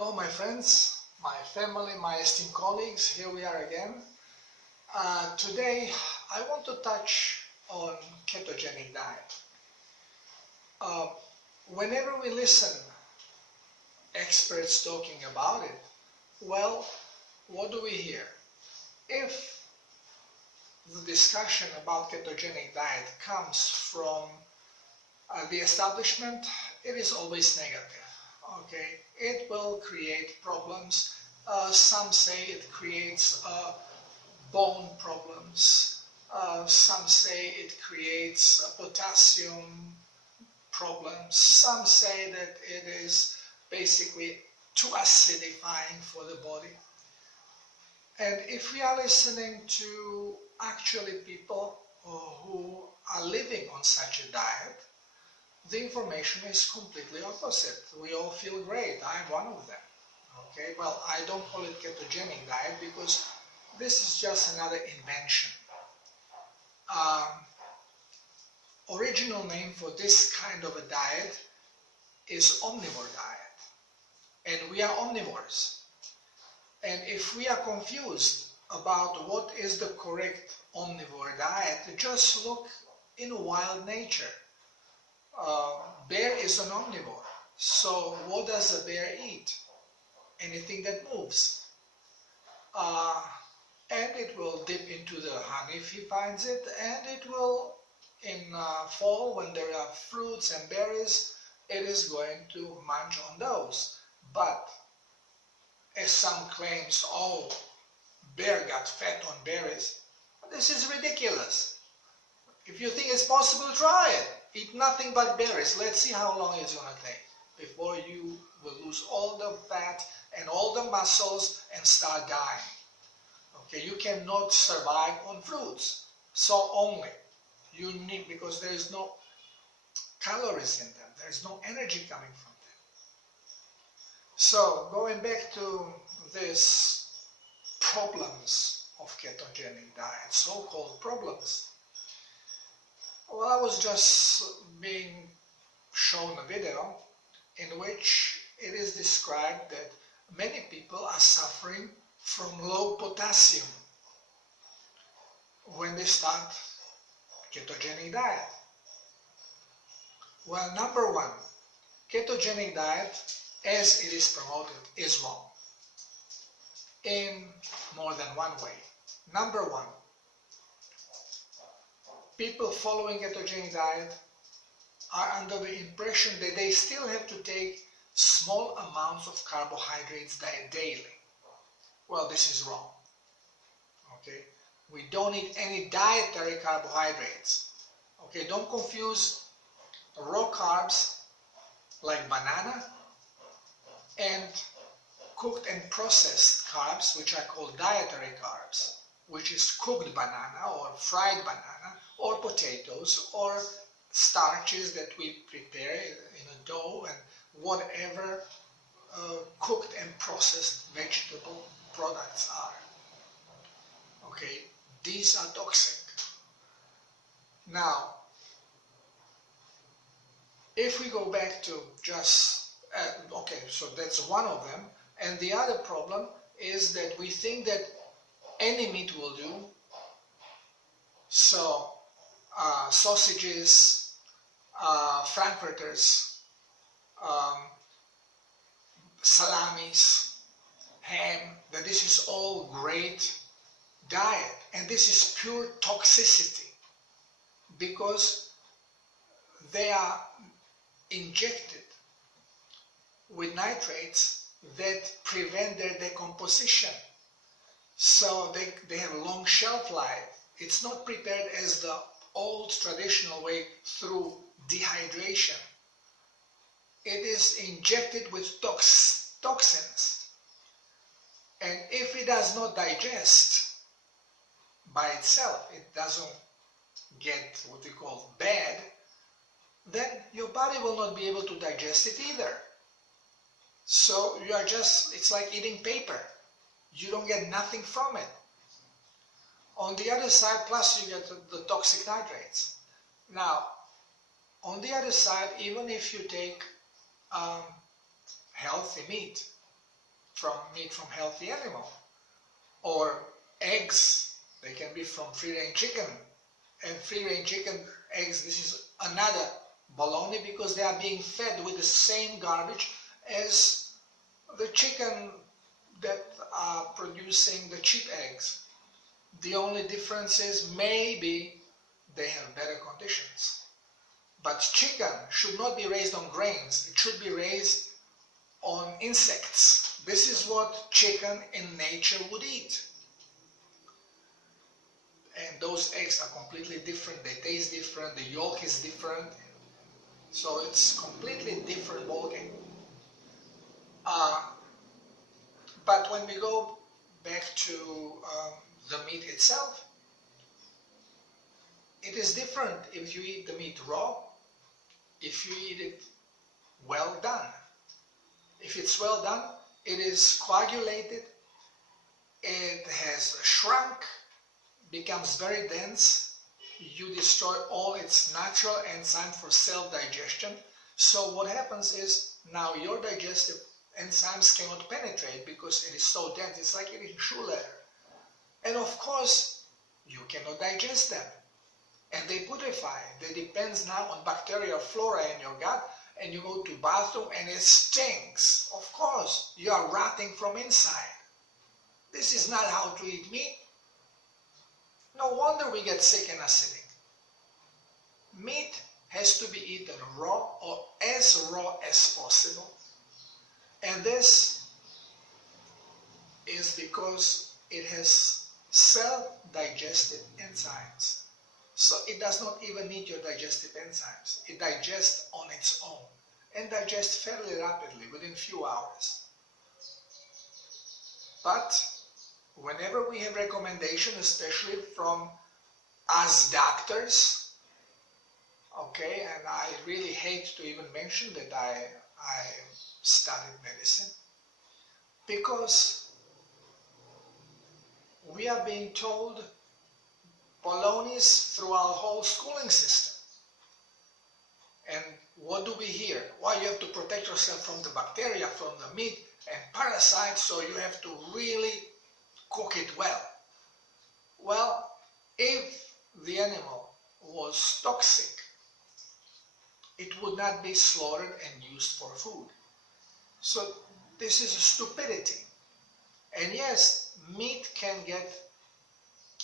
Hello my friends, my family, my esteemed colleagues, here we are again. Today I want to touch on ketogenic diet. Whenever we listen experts talking about it, well, what do we hear? If the discussion about ketogenic diet comes from the establishment, it is always negative. Okay, it will create problems. Some say it creates bone problems. Some say it creates potassium problems. Some say that it is basically too acidifying for the body. And if we are listening to actually people who are living on such a diet, the information is completely opposite. We all feel great. I'm one of them. Okay, well, I don't call it ketogenic diet because this is just another invention. Original name for this kind of a diet is omnivore diet. And we are omnivores. And if we are confused about what is the correct omnivore diet, just look in wild nature. Bear is an omnivore. So what does a bear eat? Anything that moves. And it will dip into the honey if he finds it, and it will, in fall when there are fruits and berries, it is going to munch on those. But as some claims, oh, bear got fat on berries, this is ridiculous. If you think it's possible, try it. Eat nothing but berries. Let's see how long it's going to take before you will lose all the fat and all the muscles and start dying. Okay, you cannot survive on fruits. So only. You need, because there is no calories in them. There is no energy coming from them. So going back to these problems of ketogenic diet, so-called problems. Well, I was just being shown a video in which it is described that many people are suffering from low potassium when they start ketogenic diet. Well, number one, ketogenic diet as it is promoted is wrong in more than one way. Number one, people following ketogenic diet are under the impression that they still have to take small amounts of carbohydrates daily. Well, this is wrong. Okay, we don't need any dietary carbohydrates. Okay, don't confuse raw carbs like banana and cooked and processed carbs, which are called dietary carbs, which is cooked banana or fried banana or potatoes or starches that we prepare in a dough and whatever cooked and processed vegetable products are. Okay, these are toxic. Now, if we go back to just, okay, so that's one of them. And the other problem is that we think that any meat will do. So, sausages, frankfurters, salamis, ham, that this is all great diet. And this is pure toxicity because they are injected with nitrates that prevent their decomposition. So they have a long shelf life. It's not prepared as the old traditional way through dehydration. It is injected with toxins. And if it does not digest by itself, it doesn't get what we call bad, then your body will not be able to digest it either. So you are just, it's like eating paper. You don't get nothing from it. On the other side, plus you get the toxic nitrates. Now, on the other side, even if you take healthy meat, from meat from healthy animal. Or eggs, they can be from free-range chicken. And free-range chicken eggs, this is another baloney because they are being fed with the same garbage as the chicken that are producing the cheap eggs. The only difference is maybe they have better conditions. But chicken should not be raised on grains, it should be raised on insects. This is what chicken in nature would eat. And those eggs are completely different, they taste different, the yolk is different. So it's completely different ballgame. But when we go back to the meat itself, it is different if you eat the meat raw, if you eat it well done. If it's well done, it is coagulated, it has shrunk, becomes very dense, you destroy all its natural enzymes for self-digestion. So what happens is now your digestive enzymes cannot penetrate because it is so dense, it's like eating shoe leather. And of course, you cannot digest them. And they putrefy. They depends now on bacterial flora in your gut, and you go to bathroom and it stinks. Of course, you are rotting from inside. This is not how to eat meat. No wonder we get sick and acidic. Meat has to be eaten raw or as raw as possible. And this is because it has self-digestive enzymes. So it does not even need your digestive enzymes. It digests on its own and digests fairly rapidly within few hours. But whenever we have recommendation, especially from us doctors, okay, and I really hate to even mention that I studied medicine, because we are being told balonies through our whole schooling system. And what do we hear? Well, you have to protect yourself from the bacteria, from the meat and parasites, so you have to really cook it well. Well, if the animal was toxic, it would not be slaughtered and used for food. So this is a stupidity. And yes, meat can get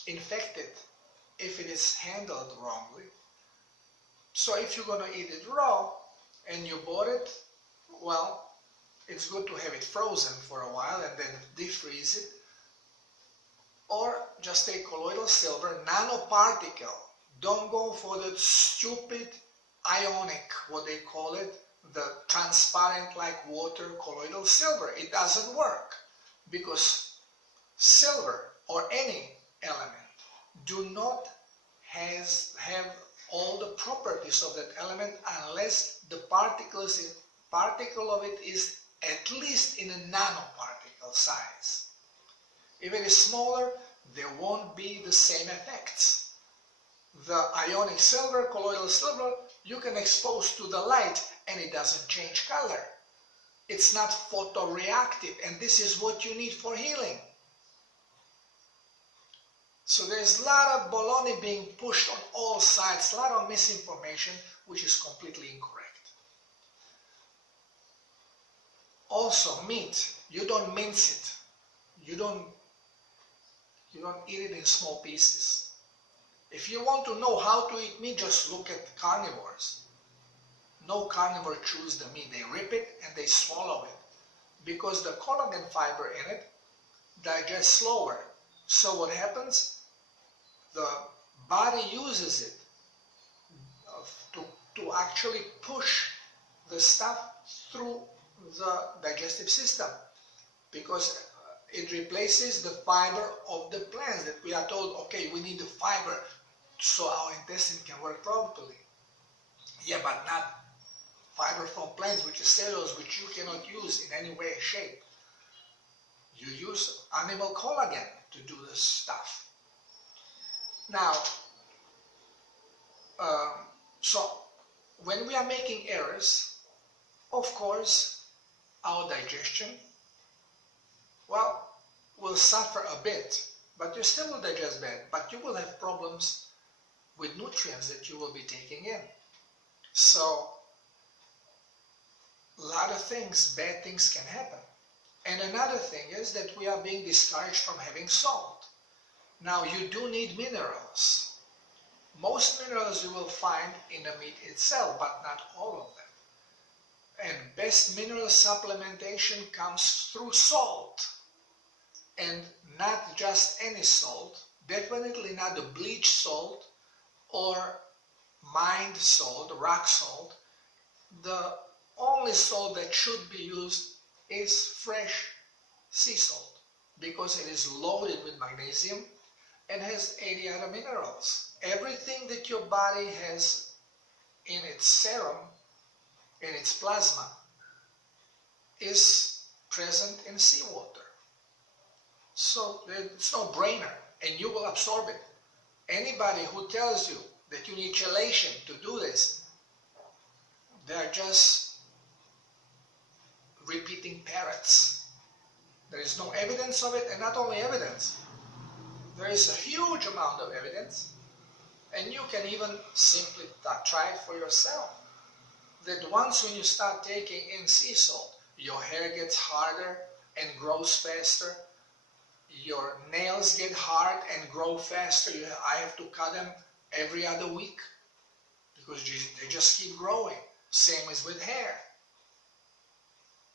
infected if it is handled wrongly. So if you're going to eat it raw and you bought it, well, it's good to have it frozen for a while and then defreeze it. Or just take colloidal silver, nanoparticle. Don't go for the stupid ionic, what they call it, the transparent like water colloidal silver. It doesn't work because silver or any element do not have all the properties of that element unless the particle of it is at least in a nanoparticle size. If it is smaller, there won't be the same effects. The ionic silver, colloidal silver, you can expose to the light and it doesn't change color. It's not photoreactive, and this is what you need for healing. So there's a lot of baloney being pushed on all sides, a lot of misinformation, which is completely incorrect. Also, meat, you don't mince it. You don't eat it in small pieces. If you want to know how to eat meat, just look at carnivores. No carnivore chews the meat. They rip it and they swallow it because the collagen fiber in it digests slower. So what happens? The body uses it to actually push the stuff through the digestive system because it replaces the fiber of the plants that we are told, okay, we need the fiber so our intestine can work properly. Yeah, but not fiber from plants, which is cellulose, which you cannot use in any way or shape. You use animal collagen to do this stuff. Now, so when we are making errors, of course, our digestion well, will suffer a bit, but you still will digest bad, but you will have problems with nutrients that you will be taking in. So, a lot of things, bad things can happen. And another thing is that we are being discouraged from having salt. Now, you do need minerals. Most minerals you will find in the meat itself, but not all of them. And best mineral supplementation comes through salt. And not just any salt, definitely not the bleach salt or mined salt, rock salt. The only salt that should be used is fresh sea salt, because it is loaded with magnesium and has 80 other minerals. Everything that your body has in its serum, in its plasma, is present in seawater. So it's no brainer, and you will absorb it. Anybody who tells you that you need chelation to do this, they're just repeating parrots. There is no evidence of it, and not only evidence, there is a huge amount of evidence, and you can even simply try it for yourself. That once when you start taking in sea salt, your hair gets harder and grows faster. Your nails get hard and grow faster. I have to cut them every other week because they just keep growing. Same as with hair.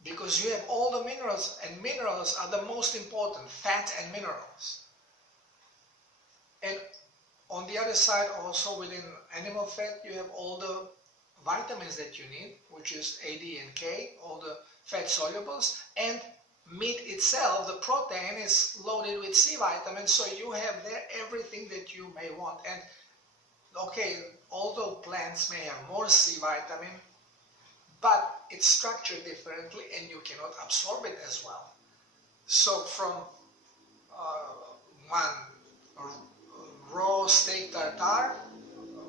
Because you have all the minerals, and minerals are the most important, fat and minerals. And on the other side, also within animal fat, you have all the vitamins that you need, which is A, D, and K, all the fat solubles, and meat itself, the protein, is loaded with C vitamins, so you have there everything that you may want. And okay, although plants may have more C vitamin, but it's structured differently and you cannot absorb it as well. So from one raw steak tartare,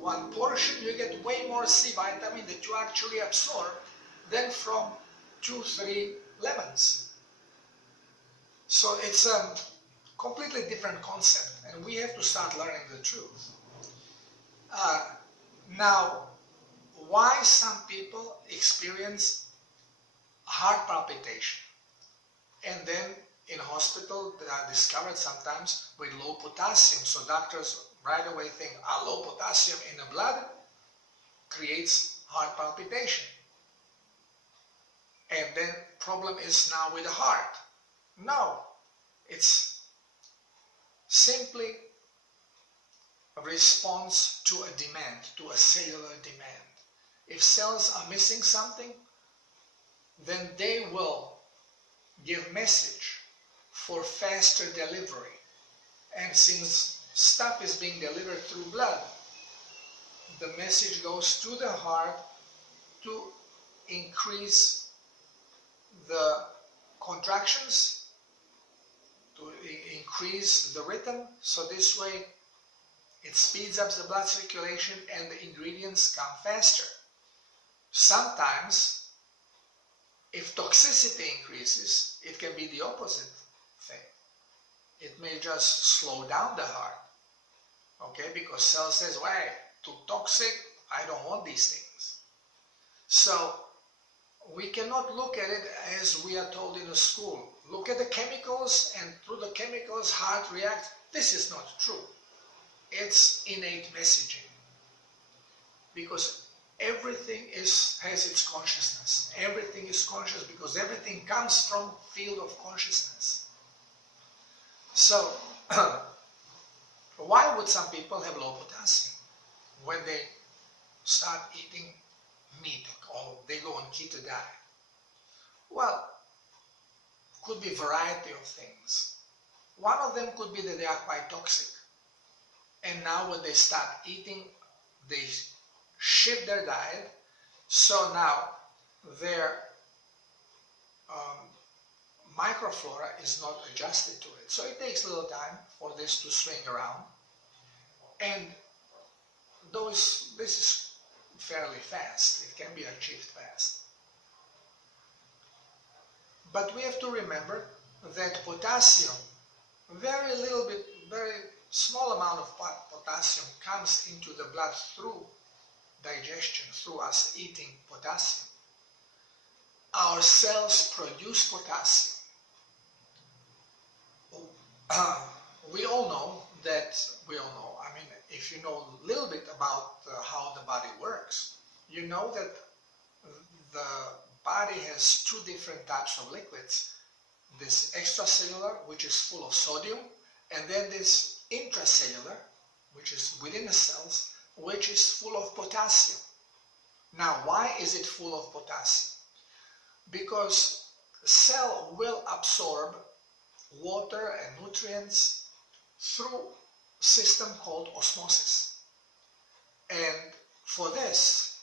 one portion, you get way more C vitamin that you actually absorb than from 2-3 lemons. So it's a completely different concept, and we have to start learning the truth. Now, why some people experience heart palpitation, and then in hospital they are discovered sometimes with low potassium, so doctors right away think low potassium in the blood creates heart palpitation, and then problem is now with the heart. No, it's simply a response to a demand, to a cellular demand. If cells are missing something, then they will give message for faster delivery. And since stuff is being delivered through blood, the message goes to the heart to increase the contractions, to increase the rhythm, so this way it speeds up the blood circulation and the ingredients come faster. Sometimes, if toxicity increases, it can be the opposite thing. It may just slow down the heart, okay, because cell says, well, too toxic, I don't want these things. So we cannot look at it as we are told in the school. Look at the chemicals, and through the chemicals heart reacts. This is not true. It's innate messaging, because everything has its consciousness. Everything is conscious because everything comes from field of consciousness. So why would some people have low potassium when they start eating meat, or they go on keto diet? Well, could be a variety of things. One of them could be that they are quite toxic. And now when they start eating, they shift their diet, so now their microflora is not adjusted to it. So it takes a little time for this to swing around, and this is fairly fast. It can be achieved fast. But we have to remember that potassium, very little bit, very small amount of potassium comes into the blood through digestion, through us eating potassium. Our cells produce potassium. We all know, I mean, if you know a little bit about how the body works, you know that the body has two different types of liquids. This extracellular, which is full of sodium, and then this intracellular, which is within the cells, which is full of potassium. Now, why is it full of potassium? Because the cell will absorb water and nutrients through a system called osmosis. And for this,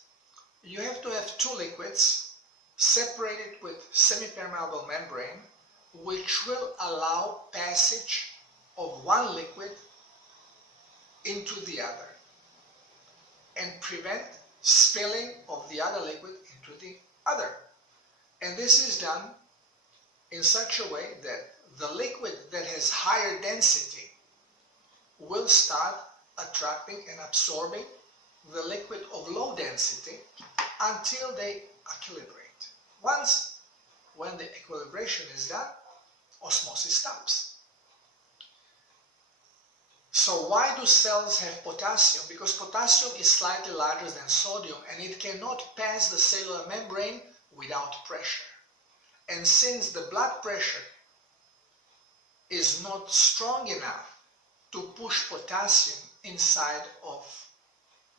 you have to have two liquids separated with semipermeable membrane, which will allow passage of one liquid into the other and prevent spilling of the other liquid into the other. And this is done in such a way that the liquid that has higher density will start attracting and absorbing the liquid of low density until they equilibrate. When the equilibration is done, osmosis stops. So why do cells have potassium? Because potassium is slightly larger than sodium and it cannot pass the cellular membrane without pressure. And since the blood pressure is not strong enough to push potassium inside of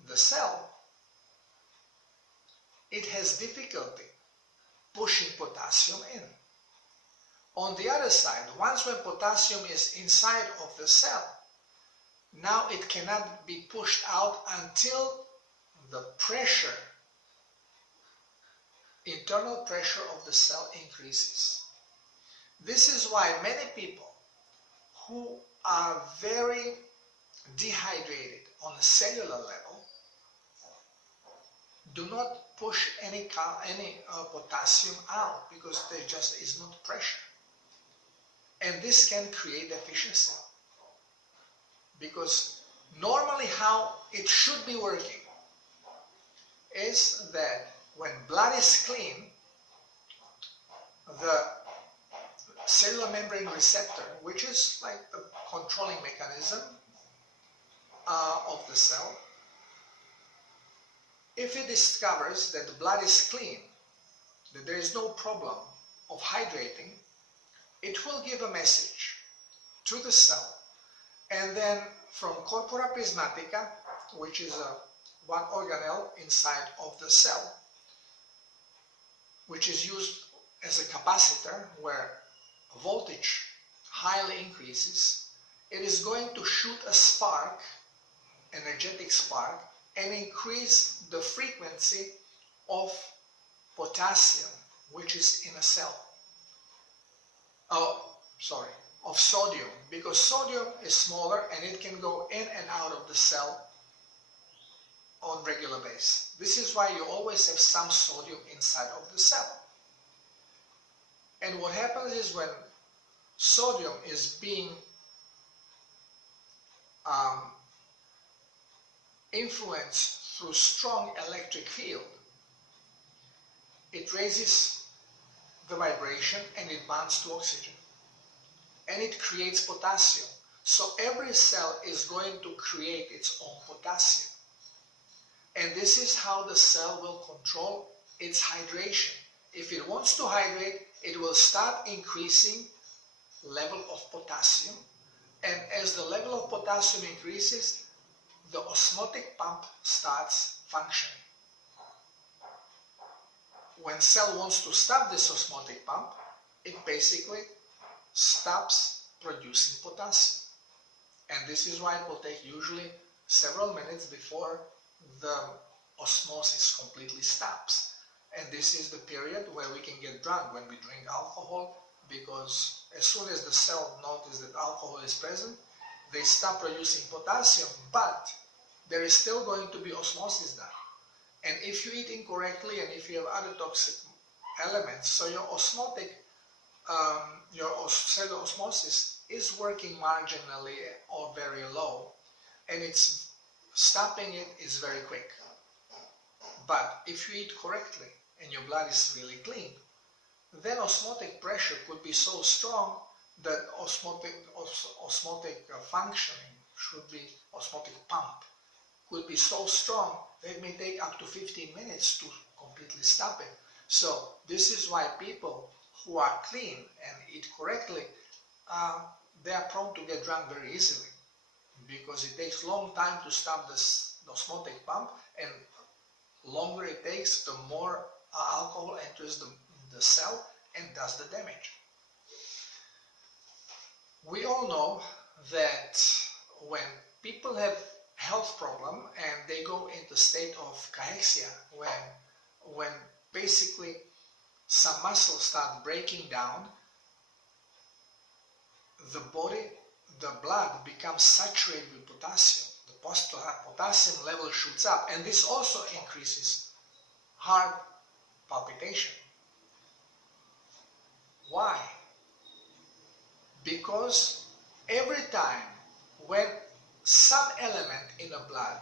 the cell, it has difficulty pushing potassium in. On the other side, once when potassium is inside of the cell, now it cannot be pushed out until the pressure, internal pressure of the cell increases. This is why many people who are very dehydrated on a cellular level do not push any potassium out because there just is not pressure. And this can create deficiency. Because normally how it should be working is that when blood is clean, the cellular membrane receptor, which is like the controlling mechanism of the cell, if it discovers that the blood is clean, that there is no problem of hydrating, it will give a message to the cell. And then from corpora prismatica, which is one organelle inside of the cell, which is used as a capacitor where voltage highly increases, it is going to shoot a spark, energetic spark, and increase the frequency of potassium, which is in a cell. Of sodium, because sodium is smaller and it can go in and out of the cell on regular basis. This is why you always have some sodium inside of the cell. And what happens is when sodium is being influenced through strong electric field, it raises the vibration and it bonds to oxygen. And it creates potassium. So every cell is going to create its own potassium. And this is how the cell will control its hydration. If it wants to hydrate, it will start increasing level of potassium. And as the level of potassium increases, the osmotic pump starts functioning. When cell wants to stop this osmotic pump, it basically stops producing potassium. And this is why it will take usually several minutes before the osmosis completely stops. And this is the period where we can get drunk when we drink alcohol, because as soon as the cell notices that alcohol is present, they stop producing potassium, but there is still going to be osmosis done. And if you eat incorrectly and if you have other toxic elements, so your osmotic your cellular osmosis is working marginally or very low, and it's stopping it is very quick. But if you eat correctly and your blood is really clean, then osmotic pressure could be so strong that osmotic functioning should be, osmotic pump could be so strong that it may take up to 15 minutes to completely stop it. So this is why people who are clean and eat correctly, they are prone to get drunk very easily, because it takes long time to stop the osmotic pump, and longer it takes, the more alcohol enters the cell and does the damage. We all know that when people have health problem and they go into state of cachexia, when basically some muscles start breaking down, the blood becomes saturated with potassium. The potassium level shoots up, and this also increases heart palpitation. Why? Because every time when some element in the blood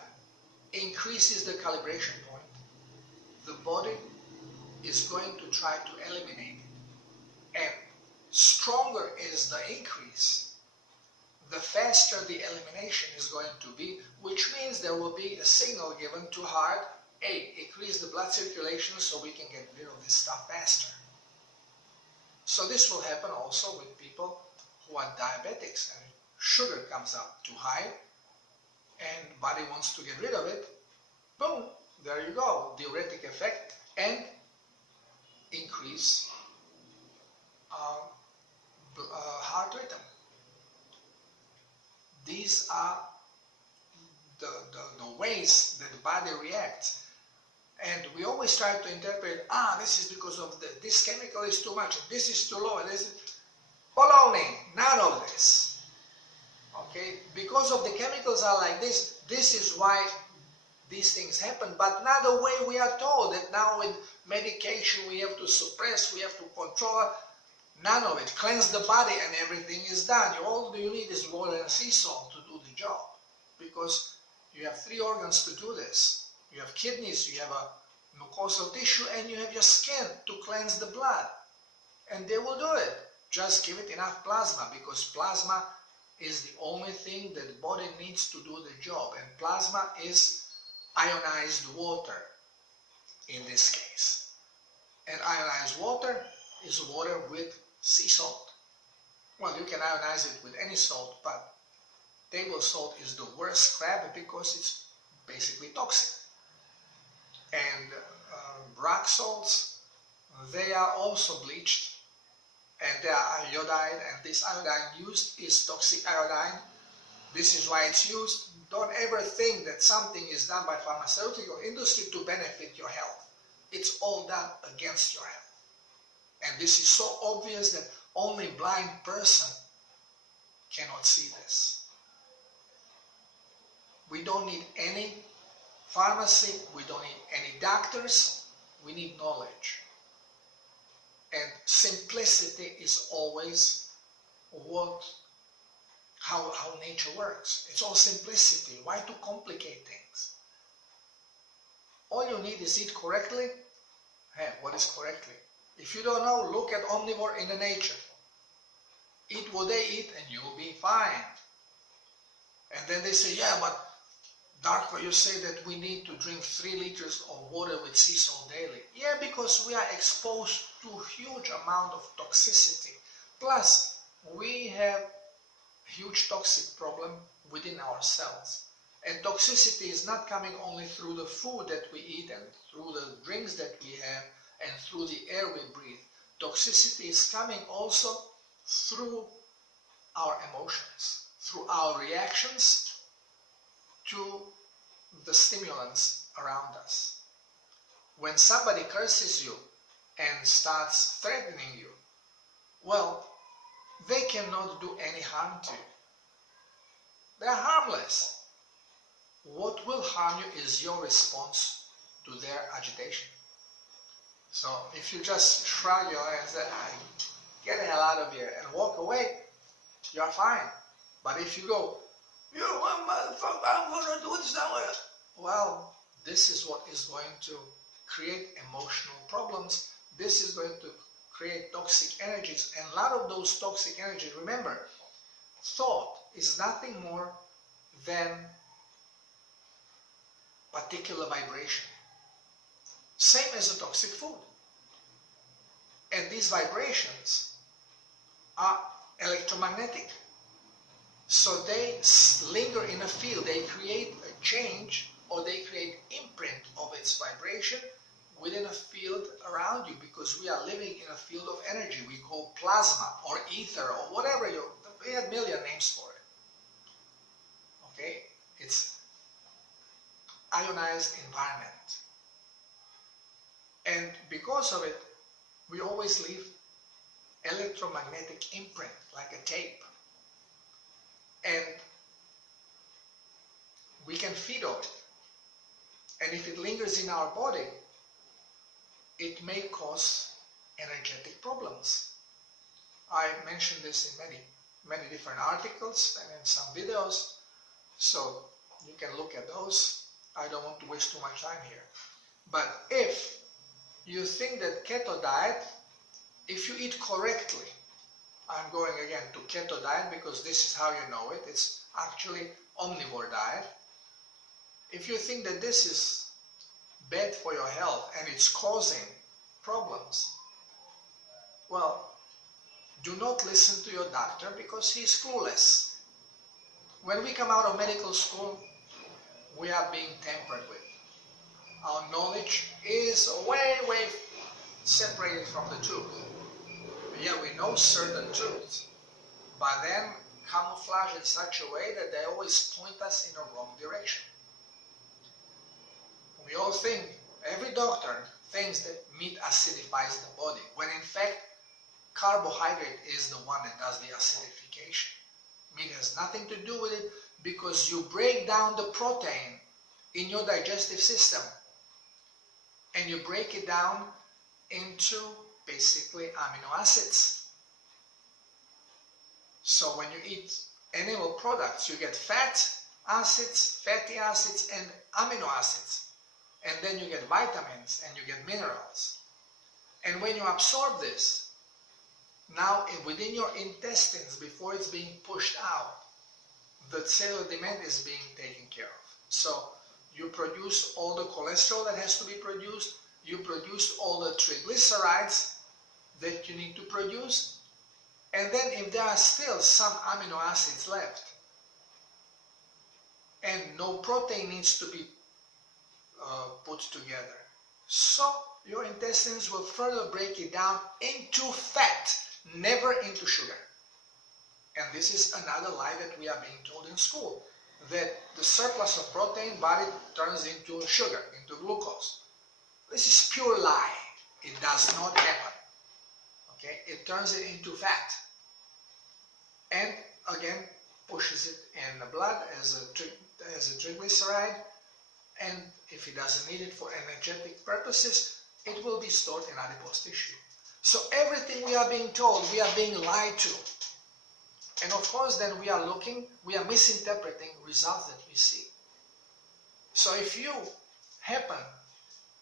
increases the calibration point, the body is going to try to eliminate it. And stronger is the increase, the faster the elimination is going to be, which means there will be a signal given to heart, hey, increase the blood circulation so we can get rid of this stuff faster. So this will happen also with people who are diabetics and sugar comes up too high and body wants to get rid of it. Boom, there you go, diuretic effect and increase heart rhythm. These are the ways that the body reacts. And we always try to interpret, this is because of this chemical is too much, this is too low, and this is baloney, none of this. Okay, because of the chemicals are like this, this is why these things happen, but not the way we are told that now with medication we have to suppress, we have to control. None of it. Cleanse the body and everything is done. All you need is water and sea salt to do the job, because you have 3 organs to do this. You have kidneys, you have a mucosal tissue, and you have your skin to cleanse the blood. And they will do it. Just give it enough plasma, because plasma is the only thing that the body needs to do the job. And plasma is ionized water in this case. And ionized water is water with sea salt. Well, you can ionize it with any salt, but table salt is the worst crap because it's basically toxic. And rock salts, they are also bleached and they are iodide, and this iodine used is toxic iodine. This is why it's used. Don't ever think that something is done by pharmaceutical industry to benefit your health. It's all done against your health. And this is so obvious that only a blind person cannot see this. We don't need any pharmacy, we don't need any doctors, we need knowledge. And simplicity is always how nature works. It's all simplicity. Why to complicate things? All you need is eat correctly. Hey, what is correctly? If you don't know, look at omnivore in the nature. Eat what they eat and you'll be fine. And then they say, yeah, but Darko, you say that we need to drink 3 liters of water with sea salt daily. Yeah, because we are exposed to huge amount of toxicity. Plus, we have huge toxic problem within our cells. And toxicity is not coming only through the food that we eat and through the drinks that we have and through the air we breathe. Toxicity is coming also through our emotions, through our reactions to the stimulants around us. When somebody curses you and starts threatening you, well, they cannot do any harm to you. They're harmless. What will harm you is your response to their agitation. So if you just shrug your hands and say, get the hell out of here and walk away, you're fine. But if you go, you motherfucker, I'm gonna do this now. Well, this is what is going to create emotional problems. This is going to create toxic energies, and a lot of those toxic energies, remember, thought is nothing more than particular vibration. Same as a toxic food. And these vibrations are electromagnetic. So they linger in a field, they create a change, or they create imprint of its vibration within a field around you, because we are living in a field of energy we call plasma or ether or whatever. We had a million names for it. Okay? It's ionized environment. And because of it, we always leave electromagnetic imprint, like a tape. And we can feed on it. And if it lingers in our body, it may cause energetic problems. I mentioned this in many different articles and in some videos, so you can look at those. I don't want to waste too much time here. But if you think that keto diet, if you eat correctly, I'm going again to keto diet because this is how you know it, it's actually omnivore diet. If you think that this is bad for your health and it's causing problems, well, do not listen to your doctor because he's clueless. When we come out of medical school, we are being tampered with. Our knowledge is way separated from the truth. Yeah, we know certain truths, but then camouflage in such a way that they always point us in a wrong direction. We all think, every doctor thinks that meat acidifies the body, when in fact carbohydrate is the one that does the acidification. Meat has nothing to do with it because you break down the protein in your digestive system and you break it down into basically amino acids. So when you eat animal products, you get fat acids, fatty acids, and amino acids. And then you get vitamins and you get minerals. And when you absorb this, now within your intestines, before it's being pushed out, the cellular demand is being taken care of. So you produce all the cholesterol that has to be produced, you produce all the triglycerides that you need to produce, and then if there are still some amino acids left, and no protein needs to be put together, so your intestines will further break it down into fat, never into sugar. And this is another lie that we are being told in school, that the surplus of protein body turns into sugar, into glucose. This is pure lie. It does not happen. Okay, it turns it into fat, and again pushes it in the blood as a triglyceride. And if it doesn't need it for energetic purposes, it will be stored in adipose tissue. So everything we are being told, we are being lied to. And of course then we are misinterpreting results that we see. So if you happen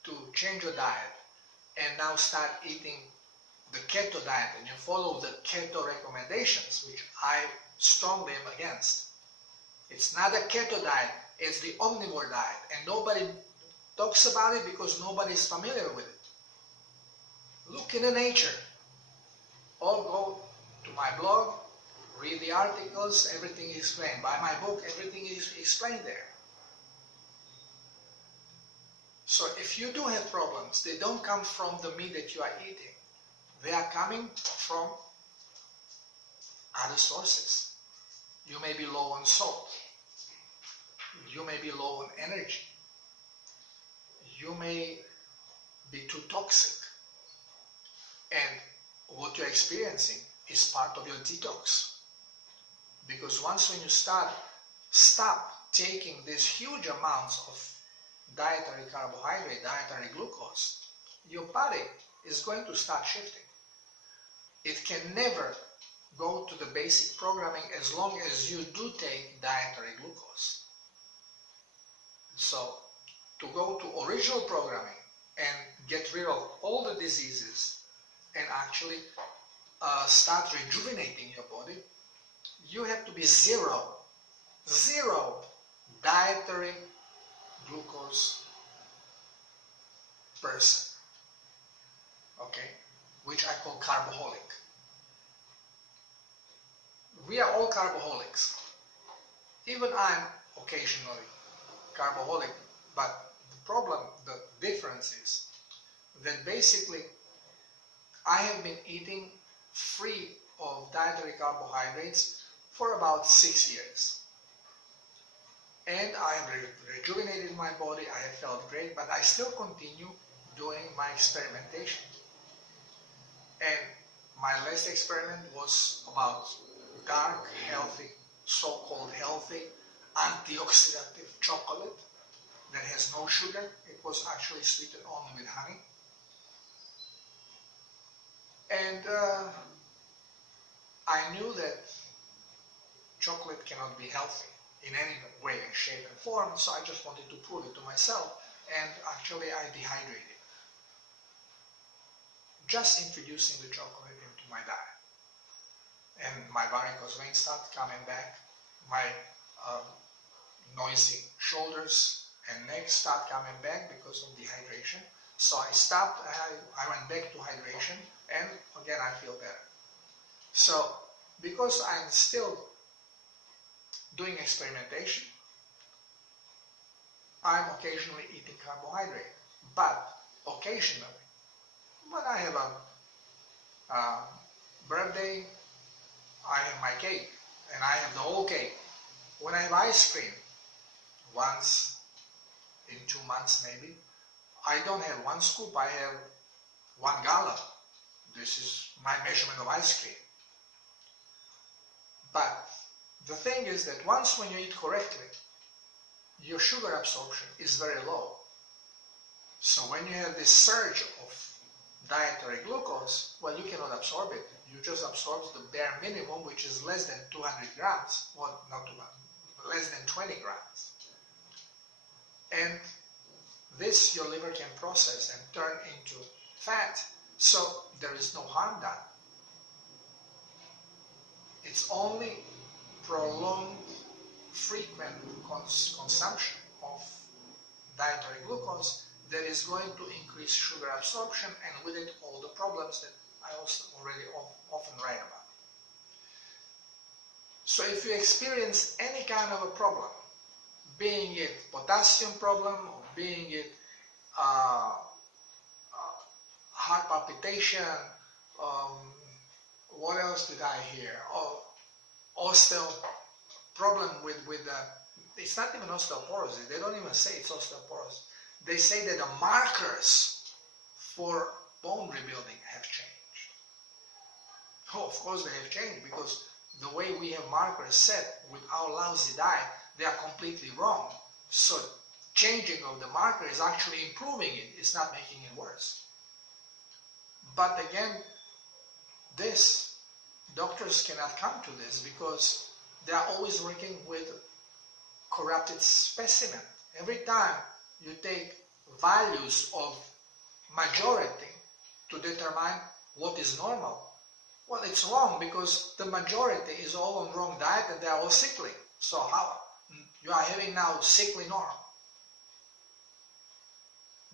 to change your diet and now start eating the keto diet and you follow the keto recommendations, which I strongly am against, it's not a keto diet, it's the omnivore diet, and nobody talks about it because nobody is familiar with it. Look in the nature, or go to my blog, read the articles, everything is explained. Buy my book, everything is explained there. So if you do have problems, they don't come from the meat that you are eating. They are coming from other sources. You may be low on salt. You may be low on energy. You may be too toxic. And what you're experiencing is part of your detox. Because once when you stop taking these huge amounts of dietary carbohydrate, dietary glucose, your body is going to start shifting. it can never go to the basic programming as long as you do take dietary glucose. So to go to original programming and get rid of all the diseases and actually start rejuvenating your body, you have to be zero dietary glucose person, okay, which I call carboholic. We are all carboholics. Even I'm occasionally carboholic, but the difference is that basically I have been eating free of dietary carbohydrates for about 6 years. And I have rejuvenated my body, I have felt great, but I still continue doing my experimentation. And my last experiment was about dark, healthy, so-called healthy, antioxidative chocolate that has no sugar. It was actually sweetened only with honey. And I knew that chocolate cannot be healthy in any way, shape and form, so I just wanted to prove it to myself, and actually I dehydrated. Just introducing the chocolate into my diet. And my varicose veins started coming back, my noisy shoulders and neck start coming back because of dehydration. So I stopped, I went back to hydration, and again I feel better. So because I'm still doing experimentation, I'm occasionally eating carbohydrate, but occasionally, when I have a birthday, I have my cake, and I have the whole cake. When I have ice cream, once in 2 months maybe, I don't have 1 scoop, I have 1 gallon. This is my measurement of ice cream. But the thing is that once when you eat correctly, your sugar absorption is very low. So when you have this surge of dietary glucose, well, you cannot absorb it. You just absorb the bare minimum, which is less than 200 grams, well, not 200, less than 20 grams. And this your liver can process and turn into fat, so there is no harm done. It's only prolonged, frequent consumption of dietary glucose that is going to increase sugar absorption, and with it all the problems that I also already often write about. So if you experience any kind of a problem, being it potassium problem, or being it heart palpitation, what else did I hear? Problem with it's not even osteoporosis. They don't even say it's osteoporosis. They say that the markers for bone rebuilding have changed. Oh, of course they have changed, because the way we have markers set with our lousy diet, they are completely wrong. So changing of the marker is actually improving it. It's not making it worse. But again, doctors cannot come to this because they are always working with corrupted specimen. Every time you take values of majority to determine what is normal, well, it's wrong, because the majority is all on wrong diet and they are all sickly. So how you are having now sickly norm?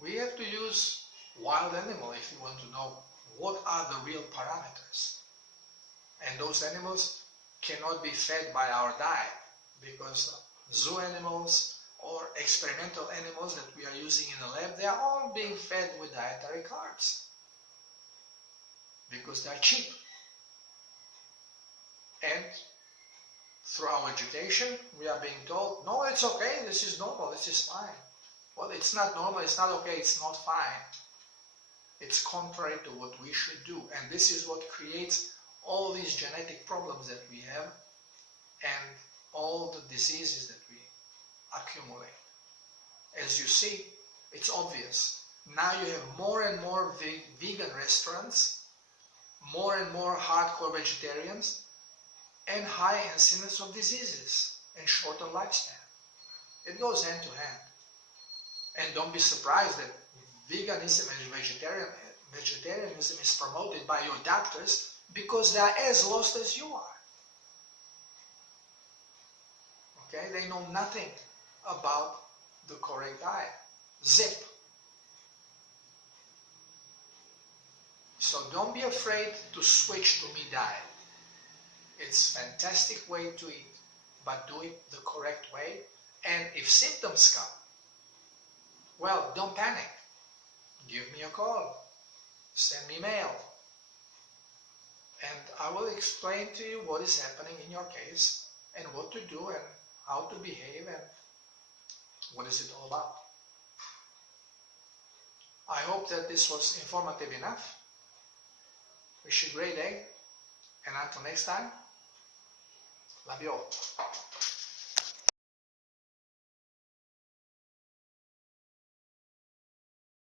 We have to use wild animal if you want to know what are the real parameters. And those animals cannot be fed by our diet, because zoo animals or experimental animals that we are using in the lab, they are all being fed with dietary carbs because they are cheap. And through our education, we are being told, no, it's okay, this is normal, this is fine. Well, it's not normal, it's not okay, it's not fine. It's contrary to what we should do. And this is what creates all these genetic problems that we have and all the diseases that we accumulate. As you see, it's obvious. Now you have more and more vegan restaurants more and more hardcore vegetarians and high incidence of diseases and shorter lifespan. It goes hand to hand. And don't be surprised that veganism and vegetarianism is promoted by your doctors because they are as lost as you are. Okay, they know nothing about the correct diet. Zip. So don't be afraid to switch to meat diet. It's a fantastic way to eat, but do it the correct way. And if symptoms come, well, don't panic. Give me a call. Send me mail. And I will explain to you what is happening in your case and what to do and how to behave and what is it all about. I hope that this was informative enough. Wish you a great day, and until next time, love you all.